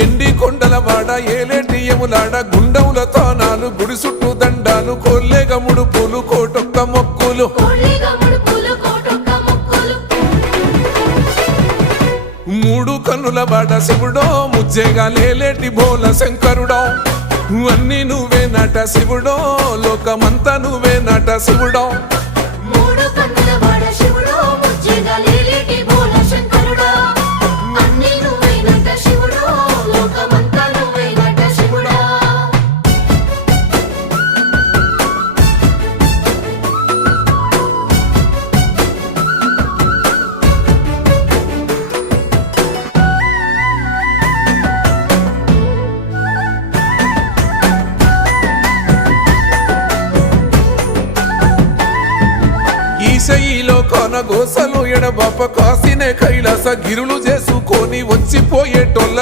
ఎండి కొండల వాడ ఏలేటియములాడ గుండముల తానాలు గుడి చుట్టూ దండాలు కోల్లేగ ముడుపులు కోటొక్క మొక్కులు మూడు కన్నుల వాడ శివుడో ముజ్జేగా లేలేటి బోల శంకరుడో అన్ని నువ్వే నట శివుడో లోకమంతా నువ్వే నట శివుడో ఈశయిలో కొనగోసలు ఎడబాప కాసినే కైలాస గిరులు చేసుకొని వచ్చిపోయేటోళ్ళ